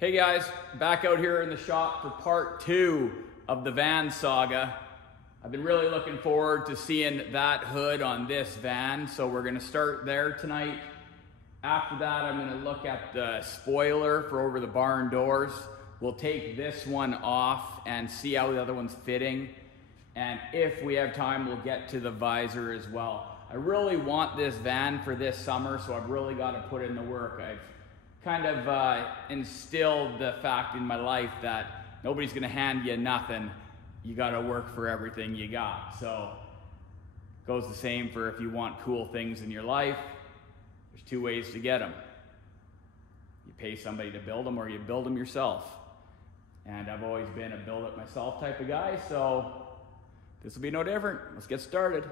Hey guys, back out here in the shop for part 2 of the van saga. I've been really looking forward to seeing that hood on this van, so we're gonna start there tonight. After that, I'm gonna look at the spoiler for over the barn doors. We'll take this one off and see how the other one's fitting. And if we have time, we'll get to the visor as well. I really want this van for this summer, so I've really got to put in the work. I've kind of instilled the fact in my life that nobody's gonna hand you nothing. You gotta work for everything you got. So it goes the same for if you want cool things in your life. There's 2 ways to get them. You pay somebody to build them or you build them yourself. And I've always been a build it myself type of guy, so this will be no different. Let's get started.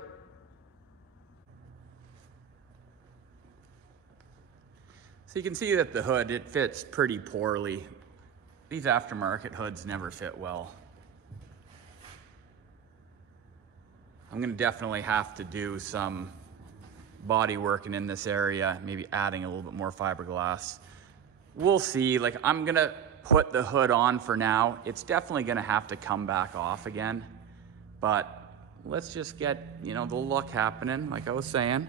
So you can see that the hood, it fits pretty poorly. These aftermarket hoods never fit well. I'm gonna definitely have to do some body working in this area, maybe adding a little bit more fiberglass. We'll see. Like, I'm gonna put the hood on for now. It's definitely gonna have to come back off again, but let's just get, you know, the look happening, like I was saying.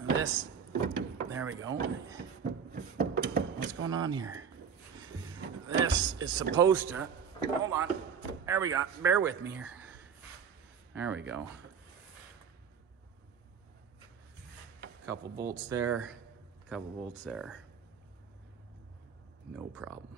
This, there we go. What's going on here? This is supposed to, hold on, there we go, bear with me here. There we go. Couple bolts there, couple bolts there. No problem.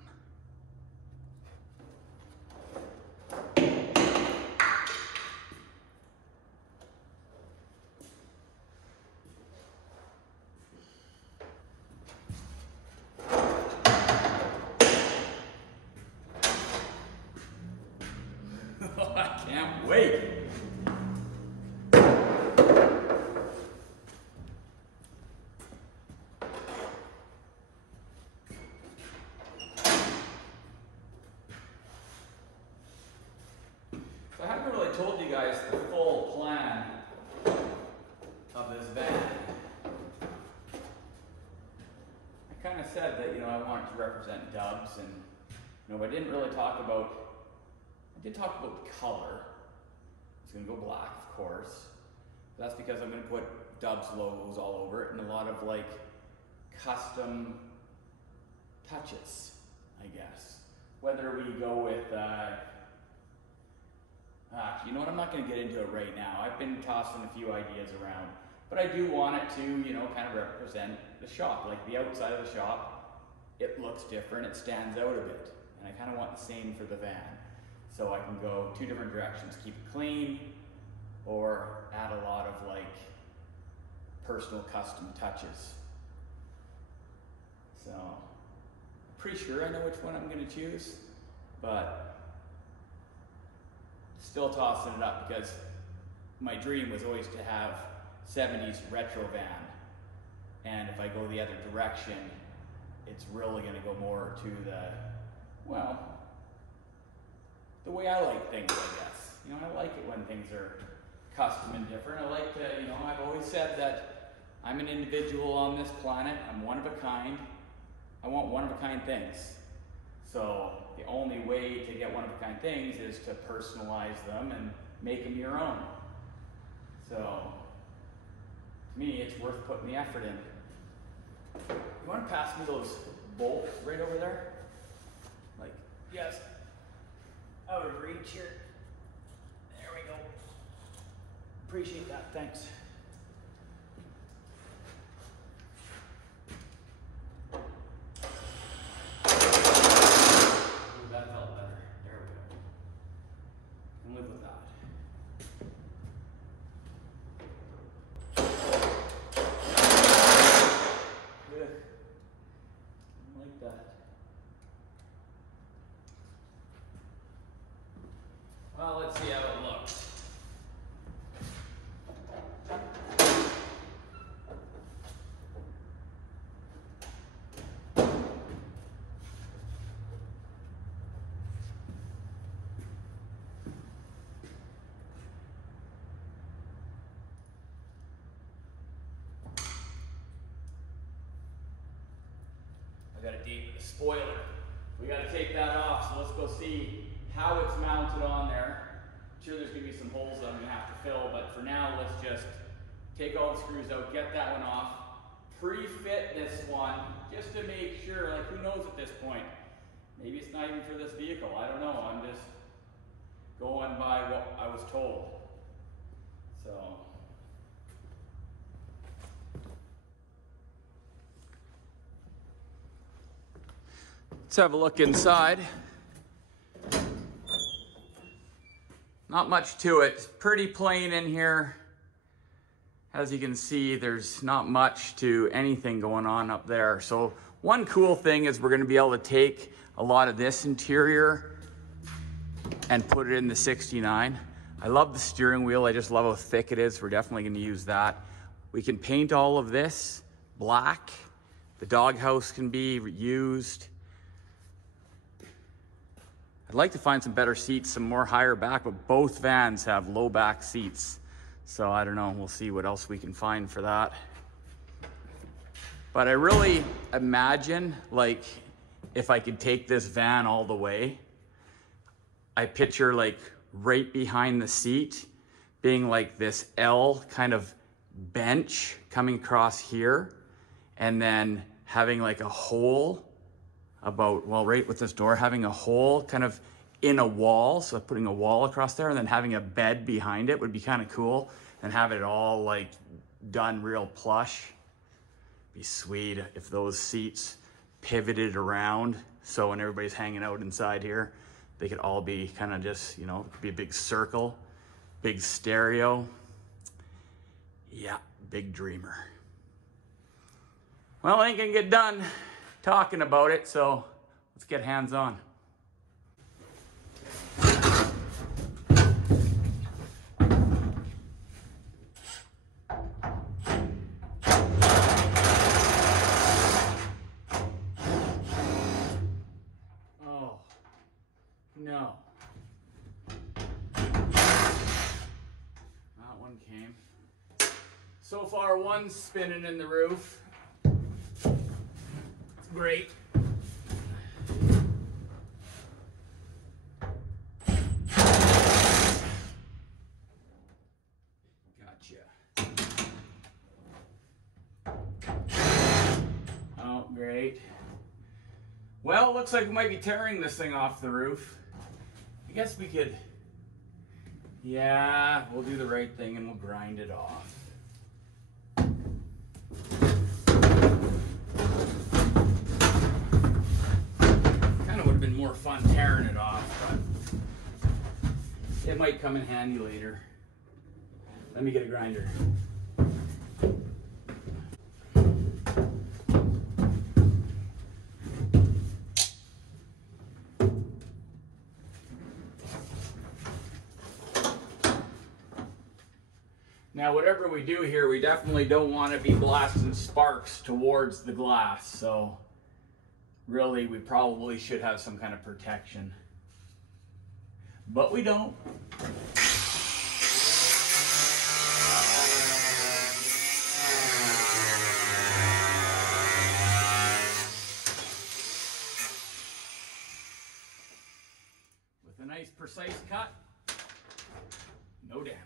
I can't wait. So I haven't really told you guys the full plan of this van. I kind of said that, you know, I wanted to represent Dubs, and, you know, I didn't really talk about, I did talk about the color. It's gonna go black, of course. That's because I'm gonna put Dubs logos all over it and a lot of like custom touches, I guess. Whether we go with, you know what, I'm not gonna get into it right now. I've been tossing a few ideas around, but I do want it to, you know, kind of represent the shop. Like the outside of the shop, it looks different, it stands out a bit. And I kind of want the same for the van. So I can go 2 different directions, keep it clean, or add a lot of like personal custom touches. So, pretty sure I know which one I'm gonna choose, but still tossing it up because my dream was always to have 70s retro van. And if I go the other direction, it's really gonna go more to the, well, the way I like things, I guess. You know, I like it when things are custom and different. I like to, you know, I've always said that I'm an individual on this planet. I'm one of a kind. I want one of a kind things. So the only way to get one of a kind things is to personalize them and make them your own. So to me, it's worth putting the effort in. You want to pass me those bolts right over there? Like, yes. Out of reach here. There we go. Appreciate that, thanks. Ooh, that felt better. There we go. I can live with that. Good. I like that. Well, let's see how it looks. got a date with the spoiler. We got to take that off, so let's go see how it's mounted on there. I'm sure there's going to be some holes that I'm going to have to fill, but for now, let's just take all the screws out, get that one off, pre-fit this one, just to make sure, like who knows at this point. Maybe it's not even for this vehicle, I don't know. I'm just going by what I was told. So. Let's have a look inside. Not much to it. It's pretty plain in here. As you can see, there's not much to anything going on up there. So one cool thing is we're going to be able to take a lot of this interior and put it in the 69. I love the steering wheel. I just love how thick it is. We're definitely going to use that. We can paint all of this black. The doghouse can be used. I'd like to find some better seats, some more higher back, but both vans have low back seats. So I don't know, we'll see what else we can find for that. But I really imagine, like, if I could take this van all the way, I picture like right behind the seat being like this L kind of bench coming across here, and then having like a hole about, well, right with this door, having a hole kind of in a wall. So putting a wall across there and then having a bed behind it would be kind of cool, and have it all like done real plush. Be sweet if those seats pivoted around. So when everybody's hanging out inside here, they could all be kind of just, you know, be a big circle, big stereo. Yeah, big dreamer. Well, I ain't gonna get done talking about it, so let's get hands on. Oh, no. That one came. So far, one's spinning in the roof. Great. Gotcha. Oh, great. Well, looks like we might be tearing this thing off the roof. I guess we could, yeah, we'll do the right thing and we'll grind it off. More fun tearing it off, but it might come in handy later. Let me get a grinder. Now, whatever we do here, we definitely don't want to be blasting sparks towards the glass, so really, we probably should have some kind of protection, but we don't. With a nice precise cut, no damage.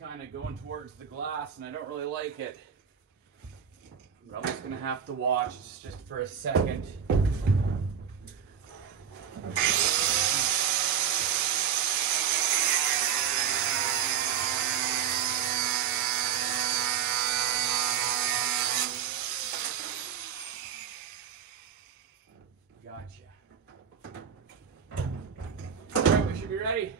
Kind of going towards the glass, and I don't really like it. I'm just gonna have to watch just for a second. Gotcha. All right, we should be ready.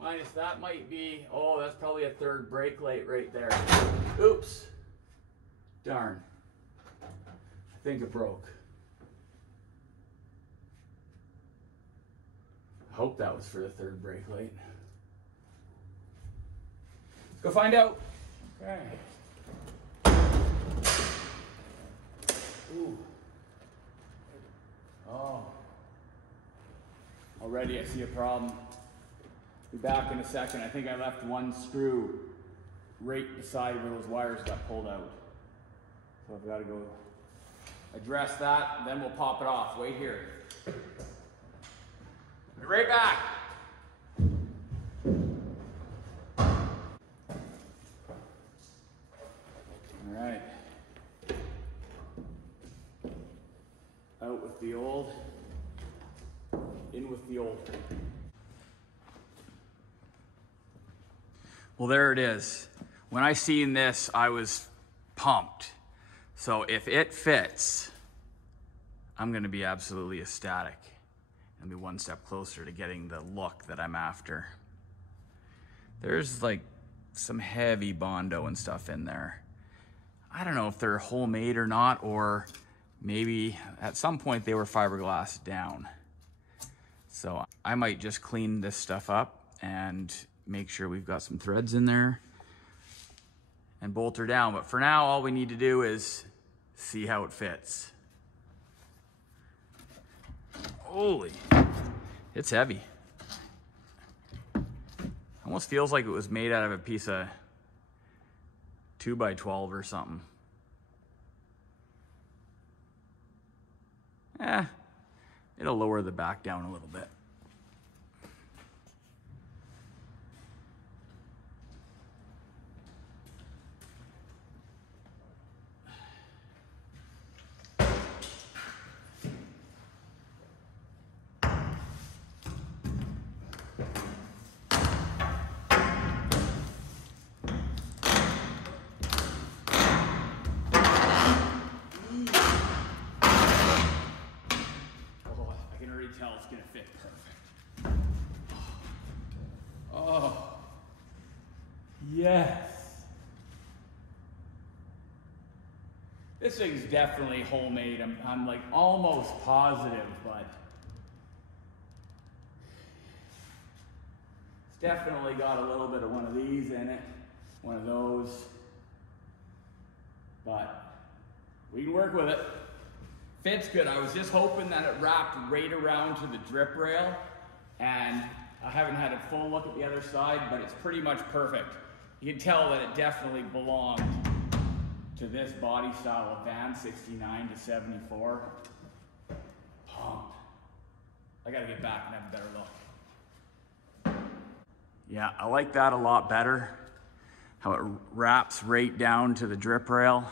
Minus that might be, oh, that's probably a third brake light right there. Oops. Darn. I think it broke. I hope that was for the third brake light. Let's go find out. Okay. Ooh. Oh. Already I see a problem. Be back in a second. I think I left one screw right beside where those wires got pulled out. So I've got to go address that, then we'll pop it off. Wait here. Be right back. All right. Out with the old, in with the old. Well, there it is. When I seen this, I was pumped. So if it fits, I'm gonna be absolutely ecstatic and be one step closer to getting the look that I'm after. There's like some heavy Bondo and stuff in there. I don't know if they're homemade or not, or maybe at some point they were fiberglass down. So I might just clean this stuff up and make sure we've got some threads in there and bolt her down. But for now, all we need to do is see how it fits. Holy, it's heavy. Almost feels like it was made out of a piece of 2x12 or something. It'll lower the back down a little bit. Tell it's gonna fit perfect. Oh, yes. This thing's definitely homemade. I'm like almost positive, but it's definitely got a little bit of one of these in it, one of those, but we can work with it. Fits good. I was just hoping that it wrapped right around to the drip rail, and I haven't had a full look at the other side, but it's pretty much perfect. You can tell that it definitely belonged to this body style of van, 69 to 74. Pumped. I gotta get back and have a better look. Yeah, I like that a lot better. How it wraps right down to the drip rail.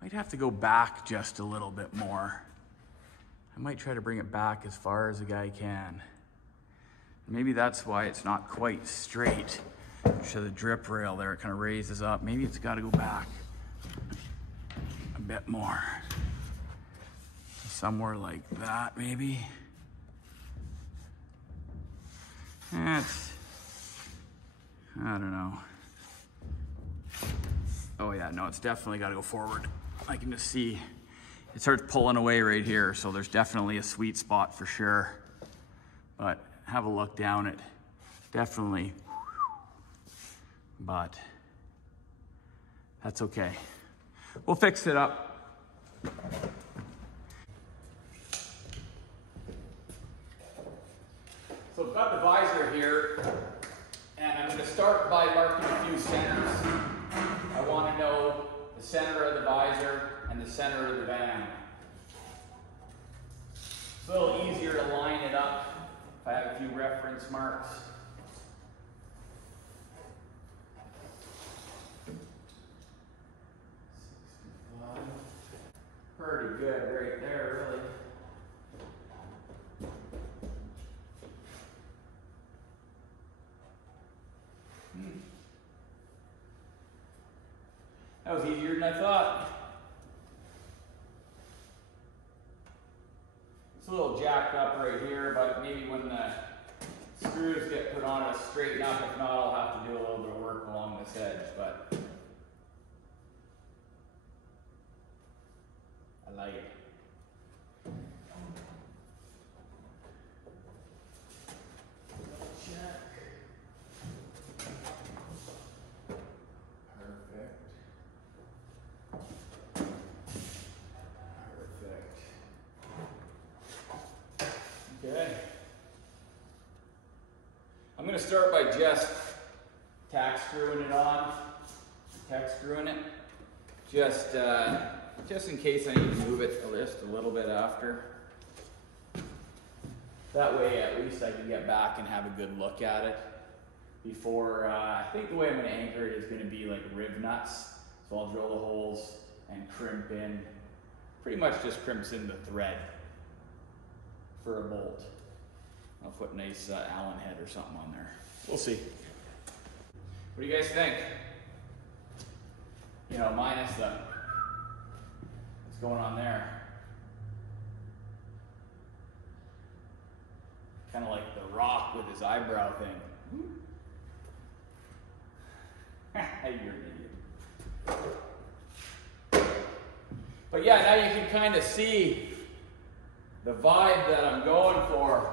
Might have to go back just a little bit more. I might try to bring it back as far as a guy can. Maybe that's why it's not quite straight to the drip rail there. It kind of raises up. Maybe it's got to go back a bit more. Somewhere like that, maybe. That's, I don't know. Oh yeah, no, it's definitely got to go forward. I can just see it starts pulling away right here, so there's definitely a sweet spot for sure. But have a look down it, definitely, but that's okay. We'll fix it up. So I've got the visor here, and I'm going to start by marking a few centers. I want to know the center of the visor and the center of the van. It's a little easier to line it up if I have a few reference marks. Pretty good right there, really. That was easier than I thought. It's a little jacked up right here, but maybe when the screws get put on, it'll straighten up. If not, I'll have to do a little bit of work along this edge, but I like it. Check. Perfect. Perfect. going to start by just tack screwing it on. Just in case I need to move it just a little bit after. That way at least I can get back and have a good look at it before, I think the way I'm going to anchor it is going to be like rib nuts. So I'll drill the holes and crimp in, pretty much just crimps in the thread for a bolt. I'll put a nice Allen head or something on there. We'll see. What do you guys think? You know, minus the, what's going on there? Kind of like the Rock with his eyebrow thing. You're an idiot. But yeah, now you can kind of see the vibe that I'm going for.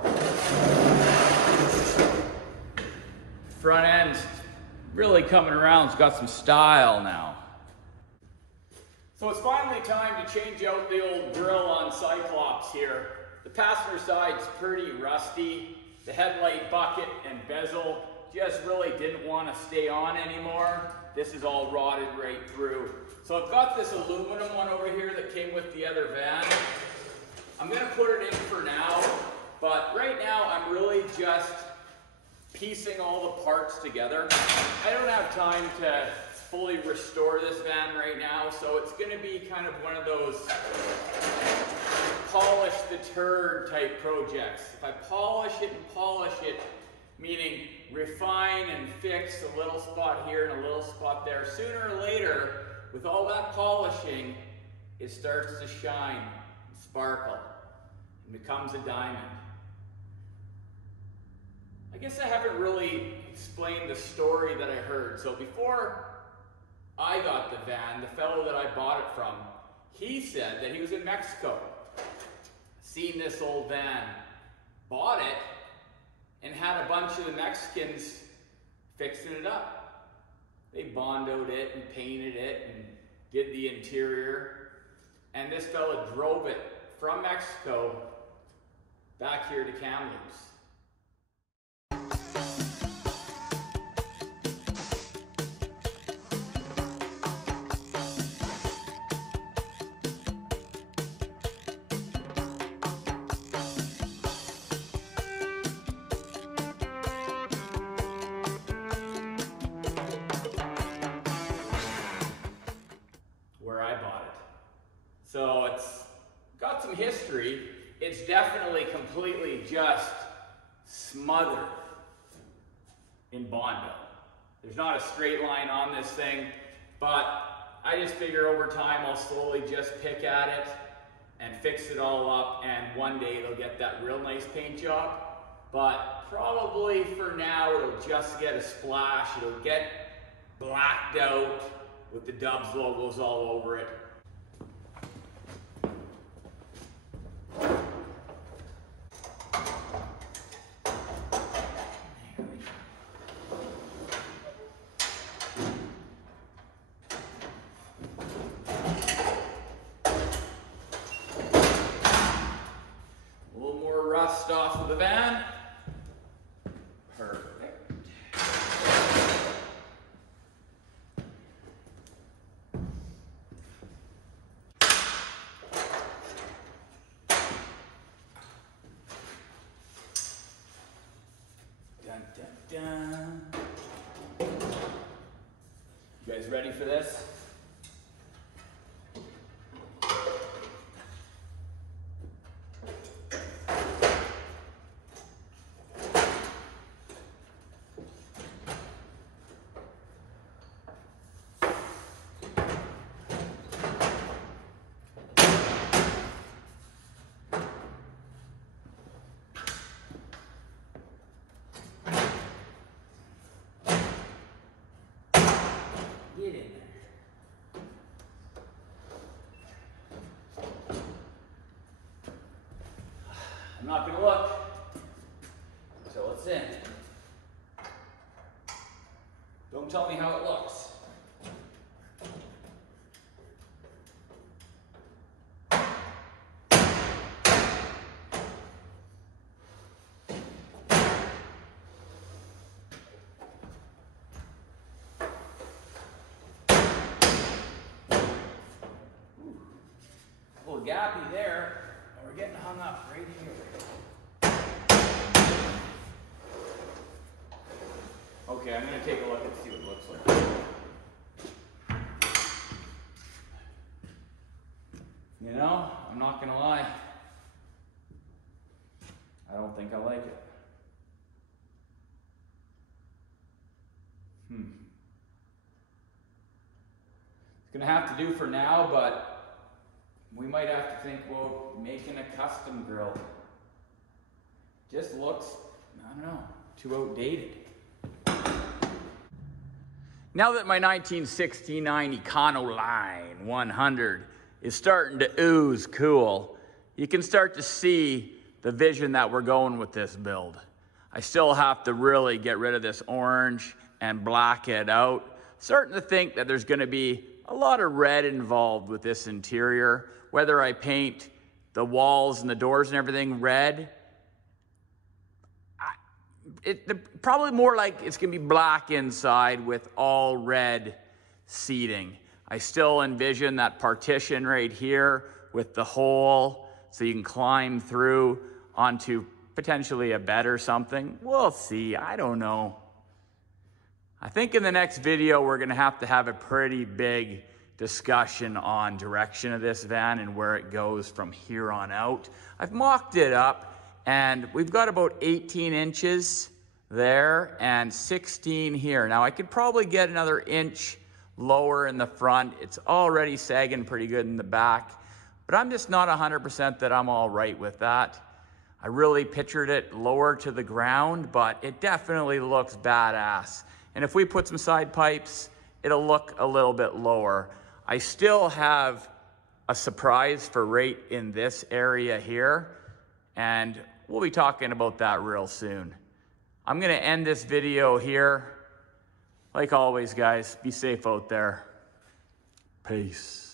Front end's really coming around. It's got some style now. So it's finally time to change out the old grill on Cyclops here. The passenger side's pretty rusty. The headlight bucket and bezel just really didn't want to stay on anymore. This is all rotted right through. So I've got this aluminum one over here that came with the other van. I'm going to put it in for now, but right now I'm really just piecing all the parts together. I don't have time to fully restore this van right now, so it's going to be kind of one of those polish the turd type projects. If I polish it, meaning refine and fix a little spot here and a little spot there, sooner or later, with all that polishing, it starts to shine and sparkle and becomes a diamond. I guess I haven't really explained the story that I heard. So before I got the van, the fellow that I bought it from, he said that he was in Mexico, seen this old van, bought it, and had a bunch of the Mexicans fixing it up. They bondoed it and painted it and did the interior. And this fella drove it from Mexico back here to Kamloops. So it's got some history. It's definitely completely just smothered in Bondo. There's not a straight line on this thing, but I just figure over time I'll slowly just pick at it and fix it all up, and one day it'll get that real nice paint job. But probably for now it'll just get a splash. It'll get blacked out with the Dubs logos all over it. Off of the van. Perfect. Dun, dun, dun. You guys ready for this? Get in there. I'm not going to look until it's in. Don't tell me how it looks. gappy there, and we're getting hung up right here. Okay, I'm gonna take a look and see what it looks like. You know, I'm not gonna lie. I don't think I like it. It's gonna have to do for now, but we might have to think about making a custom grill. Just looks, I don't know, too outdated. Now that my 1969 Econoline 100 is starting to ooze cool, you can start to see the vision that we're going with this build. I still have to really get rid of this orange and black it out. Starting to think that there's gonna be a lot of red involved with this interior. Whether I paint the walls and the doors and everything red, probably more like it's gonna be black inside with all red seating. I still envision that partition right here with the hole so you can climb through onto potentially a bed or something. We'll see, I don't know. I think in the next video, we're gonna have a pretty big discussion on direction of this van and where it goes from here on out. I've mocked it up and we've got about 18 inches there and 16 here. Now I could probably get another inch lower in the front. It's already sagging pretty good in the back, but I'm just not 100% that I'm all right with that. I really pictured it lower to the ground, but it definitely looks badass. And if we put some side pipes, it'll look a little bit lower. I still have a surprise for right in this area here, and we'll be talking about that real soon. I'm gonna end this video here. Like always, guys, be safe out there. Peace.